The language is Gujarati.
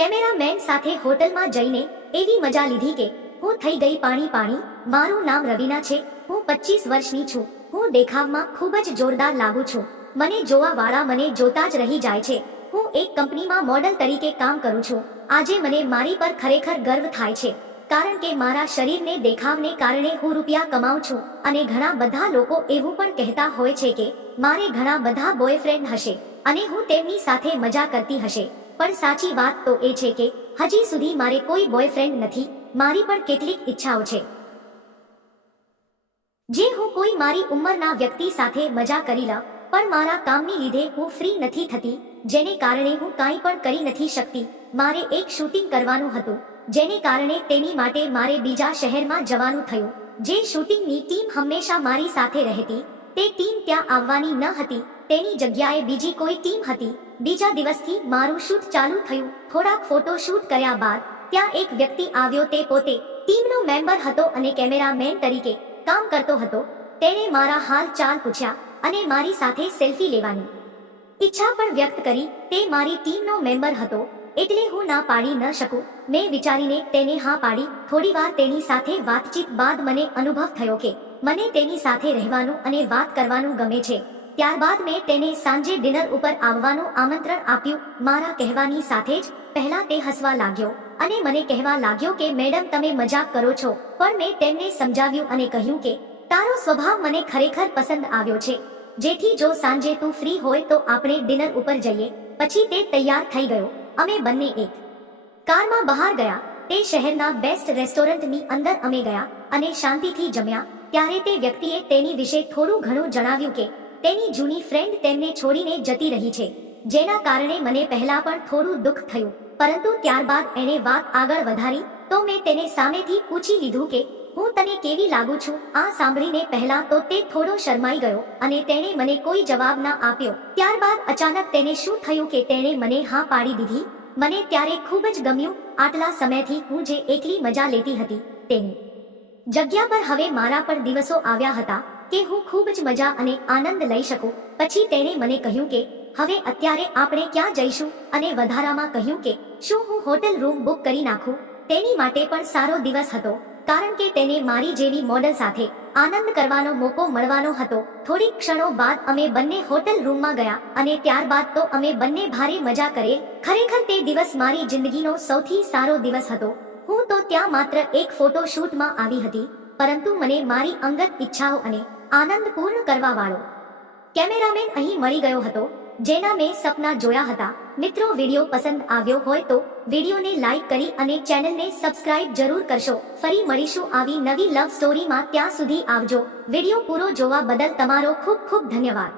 કેમેરામેન સાથે હોટલમાં જઈને એવી મજા લીધી કે હું થઈ ગઈ પાણી. મારું નામ રવીના છે. હું 25 વર્ષની છું. હું દેખાવમાં ખૂબ જ જોરદાર લાગુ છું. મને જોવા વાળા મને જોતા જ રહી જાય છે. હું એક કંપનીમાં મોડલ તરીકે કામ કરું છું. આજે મને મારી પર ખરેખર ગર્વ થાય છે, કારણ કે મારા શરીરને દેખાવને કારણે હું રૂપિયા કમાઉં છું. અને ઘણા બધા લોકો એવું પણ કહેતા હોય છે કે મારે ઘણા બધા બોયફ્રેન્ડ હશે અને હું તેમની સાથે મજા કરતી હશે. પણ સાચી વાત તો એ છે કે હજી સુધી મારે કોઈ બોયફ્રેન્ડ નથી. મારી પણ કેટલીક ઈચ્છાઓ છે જે હું કોઈ મારી ઉંમરના વ્યક્તિ સાથે મજા કરી લઉં, પણ મારા કામની લીધે હું ફ્રી નથી થતી, જેને કારણે હું કાંઈ પણ કરી નથી શકતી. મારે એક શૂટિંગ કરવાનું હતું, જેને કારણે તેની માટે મારે બીજા શહેરમાં જવાનું થયું. જે શૂટિંગની ટીમ હંમેશા મારી સાથે રહેતી, તે ટીમ ત્યાં આવવાની ન હતી. તેની જગ્યાએ બીજી કોઈ ટીમ હતી. બીજા દિવસથી મારું શૂટ ચાલુ થયું. થોડાક ફોટો શૂટ કર્યા બાદ ત્યાં એક વ્યક્તિ આવ્યો. તે પોતે ટીમનો મેમ્બર હતો અને કેમેરામેન તરીકે કામ કરતો હતો. તેણે મારા હાલ ચાલ પૂછ્યા અને મારી સાથે સેલ્ફી લેવાની ઈચ્છા પણ વ્યક્ત કરી. તે મારી ટીમનો મેમ્બર હતો એટલે હું ના પાડી ન શકું. મેં વિચારીને તેને હા પાડી. થોડીવાર તેની સાથે વાતચીત બાદ મને અનુભવ થયો કે મને તેની સાથે રહેવાનું અને વાત કરવાનું ગમે છે. ત્યારબાદ મેં તેને સાંજે ડિનર ઉપર આવવાનું આમંત્રણ આપ્યું. મારા કહેવાની સાથે જ પહેલા તે હસવા લાગ્યો અને મને કહેવા લાગ્યો કે મેડમ, તમે મજાક કરો છો. પણ મેં તેમને સમજાવ્યું અને કહ્યું કે તારો સ્વભાવ મને ખરેખર પસંદ આવ્યો છે, જેથી જો સાંજે તું ફ્રી હોય તો આપણે ડિનર ઉપર જઈએ. પછી તે તૈયાર થઈ ગયો. અમે બંને એક કારમાં બહાર ગયા. તે શહેરના બેસ્ટ રેસ્ટોરન્ટની અંદર અમે ગયા અને શાંતિથી જમ્યા. ત્યારે તે વ્યક્તિએ તેની વિશે થોડું ઘણું જણાવ્યું કે તેની જૂની ફ્રેન્ડ તેમને છોડીને જતી રહી છે, જેના કારણે મને પહેલા પણ થોડું દુઃખ થયું. પરંતુ ત્યારબાદ એણે વાત આગળ વધારી તો મેં તેને સામેથી પૂછી લીધું કે હું તને કેવી લાગુ છું. આ સાંભળીને પહેલા તો તે થોડો શરમાઈ ગયો અને તેણે મને કોઈ જવાબ ના આપ્યો. ત્યારબાદ અચાનક તેને શું થયું કે તેણે મને હા પાડી દીધી. મને ત્યારે ખૂબ જ ગમ્યું. આટલા સમયથી હું જે એકલી મજા લેતી હતી, તેની જગ્યા પર હવે મારા પર દિવસો આવ્યા હતા કે હું ખૂબ જ મજા અને આનંદ લઈ શકું. પછી તેણે મને કહ્યું કે હવે અત્યારે આપણે ક્યાં જઈશું, અને વધારામાં કહ્યું કે શું હું હોટેલ રૂમ બુક કરી નાખું. તેની માટે પણ સારો દિવસ હતો, કારણ કે તેને મારી જેવી મોડલ સાથે આનંદ કરવાનો મોકો મળવાનો હતો. થોડીક ક્ષણો બાદ અમે બંને હોટેલ રૂમમાં ગયા અને ત્યારબાદ તો અમે બંને ભારે મજા કરીએ. ખરેખર તે દિવસ મારી જિંદગીનો સૌથી સારો દિવસ હતો. હું તો ત્યાં માત્ર એક ફોટો શૂટમાં આવી હતી, પરંતુ મને મારી અંગત ઈચ્છાઓ અને આનંદ પૂર્ણ કરવા વાળો કેમેરામેન અહીં મળી ગયો હતો, જેના મેં સપના જોયા હતા. મિત્રો, વિડીયો પસંદ આવ્યો હોય તો વિડીયોને લાઈક કરી અને ચેનલને સબસ્ક્રાઇબ જરૂર કરશો. ફરી મળીશું આવી નવી લવ સ્ટોરીમાં. ત્યાં સુધી આવજો. વિડીયો પૂરો જોવા બદલ તમારો ખૂબ ખૂબ ધન્યવાદ.